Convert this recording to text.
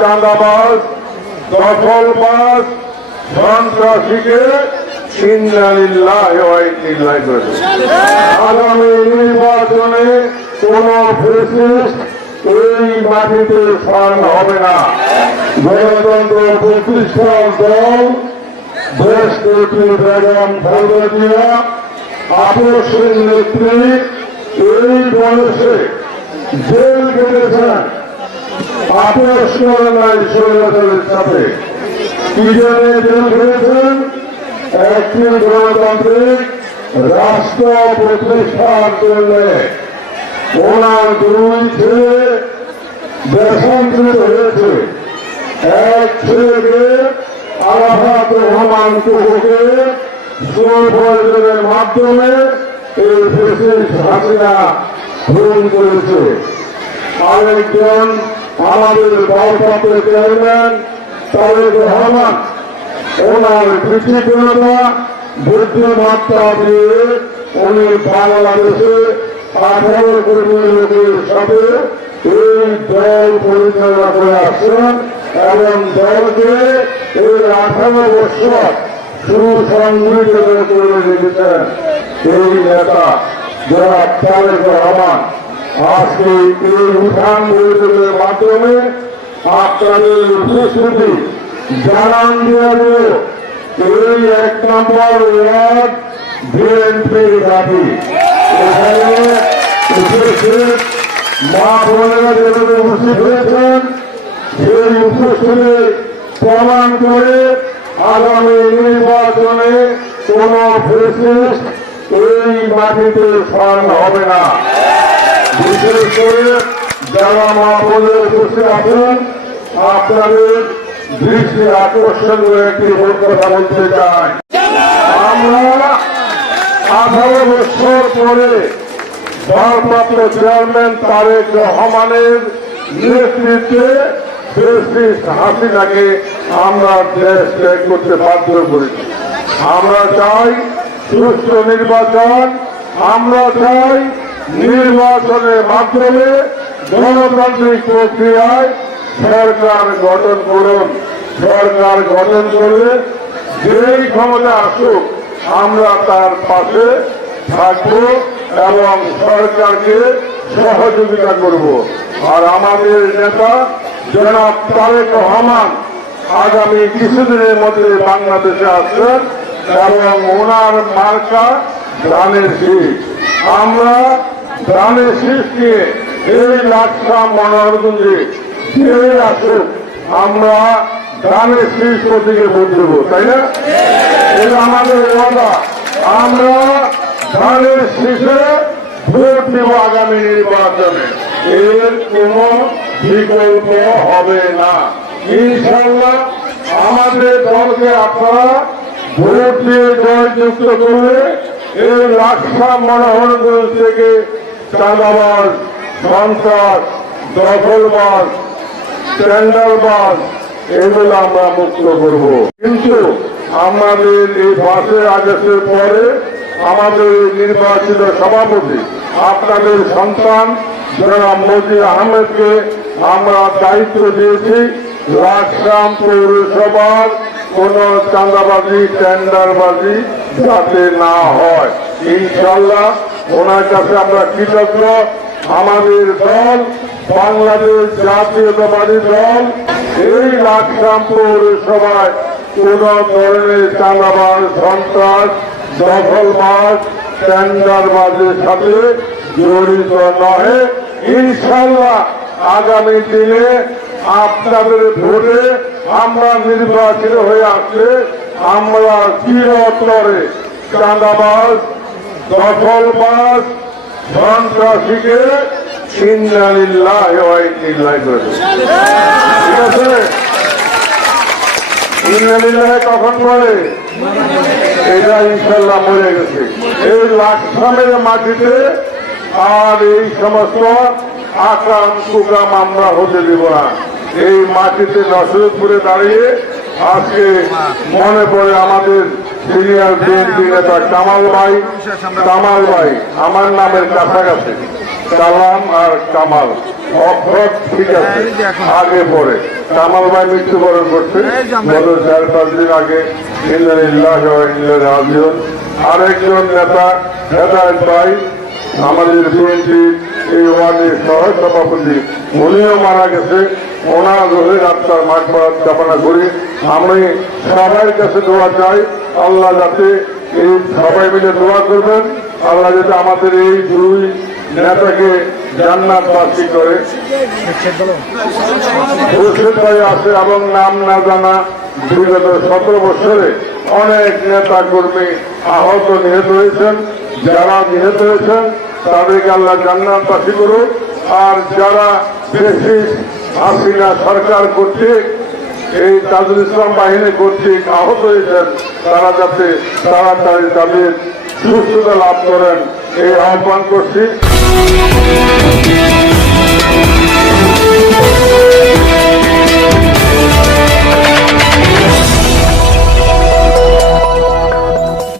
চাঁদাবাজ দখলবাজ সন্ত্রাসীকে আগামী নির্বাচনে কোন এই মাটিতে স্থান হবে না। গণতন্ত্র প্রতিষ্ঠা দল, দেশ নেত্রী বেগম খালেদা আপসের নেত্রী, এই বয়সে জেল কেটেছেন করে নাই স্বৈরাচারের সাথে কি জন্য জেল খেটেছেন একটি গণতান্ত্রিক রাষ্ট্র প্রতিষ্ঠার জন্য ওনার দুই ছেলে দেশান্তরিত হয়েছে। এক ছেলেকে আরাফাত রহমান টুকুকে সুপ্রয়োজনের মাধ্যমে এই ফেসিস হাসিনা গ্রহণ করেছে। আরেকজন আমাদের ভারপ্রাপ্ত চেয়ারম্যান তারেক রহমান, ওনার কৃষিকতা বুদ্ধিমত্তা দিয়ে উনি বাংলাদেশে আঠারো কোটি লোকের সাথে এই দল পরিচালনা করে এবং দলকে এই আঠারো বছর সুসংগঠিত করে রেখেছেন এই নেতা যারা তারেক রহমান আজকে এই উঠান বৈঠকের মাধ্যমে আপনাদের উপস্থিতি জানান দিয়ে এই এক নম্বর ওয়ার্ড বিএনপির দাবি। মা বোনেরা যেভাবে উপস্থিত হয়েছেন, সেই উপস্থিতি প্রমাণ করে আগামী নির্বাচনে কোন ফেসিস্ট এই মাটিতে স্থান হবে না। বিশেষ করে যারা মা বসে আছেন, আপনাদের দৃষ্টি আকর্ষণ করে একটি কথা বলতে চাই। আমরা আঠারো বছর পরে ভারপ্রাপ্ত চেয়ারম্যান তারেক রহমানের নেতৃত্বে ফেসিস্ট হাসিনাকে আমরা দেশ ত্যাগ করতে বাধ্য করেছি। আমরা চাই সুস্থ নির্বাচন, আমরা চাই নির্বাচনের মাধ্যমে গণতান্ত্রিক প্রক্রিয়ায় সরকার গঠন করুন। সরকার গঠন করলে যেই ক্ষমতা আসুক, আমরা তার পাশে থাকব এবং সরকারকে সহযোগিতা করব। আর আমাদের নেতা জনাব তারেক রহমান আগামী কিছুদিনের মধ্যে বাংলাদেশে আসছেন এবং ওনার মার্কা ধানের শীষ আমরা শীষ নিয়ে এই লাক্ষা মনোরঞ্জে যে আসুক আমরা ধানের শীষ ভোট দেবো, তাই না? এটা আমাদের ওয়াদা। আমরা ধানের শীষে ভোট দেব আগামী নির্বাচনে। এর কোনো বিকল্প হবে না। ইনশাল্লাহ আমাদের দলকে আপনারা ভোট দিয়ে জয়যুক্ত করে এই লাক্ষা মনোহরগঞ্জ থেকে চাঁদাবাজ সন্ত্রাস দখলবাজ টেন্ডারবাজ এগুলো আমরা মুক্ত করব। কিন্তু আমাদের এই পাঁচই আগস্টের পরে আমাদের নির্বাচিত সভাপতি, আপনাদের সন্তান, জনাব মজিদ আহমেদকে আমরা দায়িত্ব দিয়েছি লাকসাম পৌরসভার কোন চাঁদাবাজি টেন্ডারবাজি যাতে না হয়। ইনশাল্লাহ ওনার কাছে আমরা কৃতজ্ঞ। আমাদের দল, বাংলাদেশ জাতীয়তাবাদী দল, এই লাকসাম পৌরসভায় কোন ধরনের চাঁদাবাজ, সন্ত্রাস, দখলবাজ, টেন্ডারবাজের সাথে জড়িত নহে। ইনশাল্লাহ আগামী দিনে আপনাদের ভোটে আমরা নির্বাচিত হয়ে আসলে আমরা চিরতরে চাঁদাবাজ সন্ত্রাসীকে ঠিক আছে? ইন্দ্রালিল্লাহ কখন করে এটা ইনশাল্লাহ মরে গেছে। এই মাটিতে আর এই সমস্ত আকাম কুকাম আমরা হতে দেব না। এই মাটিতে নসরতপুরে দাঁড়িয়ে আজকে মনে পড়ে আমাদের সিনিয়র বিএনপি নেতা কামাল ভাই কামাল ভাই আমার নামের কাছাকাছি। কালাম আর কামাল। ঠিক আছে আগে পরে। কামাল ভাই মৃত্যুবরণ করছে। গত চার পাঁচ দিন আগে ইন্দ্রিল্লাহ রাজিউন। আরেকজন নেতা হেদায়ত ভাই আমাদের বিএনপি এই ওয়ার্ডের সহ সভাপতি উনিও মারা গেছে। ওনার রোহের আত্মার মাঠ কামনা করি। আমি সবার কাছে দোয়া চাই, আল্লাহ যাতে এই সবাই মিলে দোয়া করবেন, আল্লাহ যাতে আমাদের এই দুই নেতাকে জান্নাত বাসী করে। খুরশেদ ভাই আছে এবং নাম না জানা, বিগত সতেরো বছরে অনেক নেতা কর্মী আহত নিহত হয়েছেন। যারা নিহত হয়েছেন, তাদেরকে আল্লাহ জান্নাত বাসী করুক। আর যারা বেশি হাসিনা সরকার কর্তৃক, এই তাজুল ইসলাম বাহিনী কর্তৃক আহত হয়েছেন। তারা যাতে তাড়াতাড়ি তাদের সুস্থতা লাভ করেন, এই আহ্বান করছি।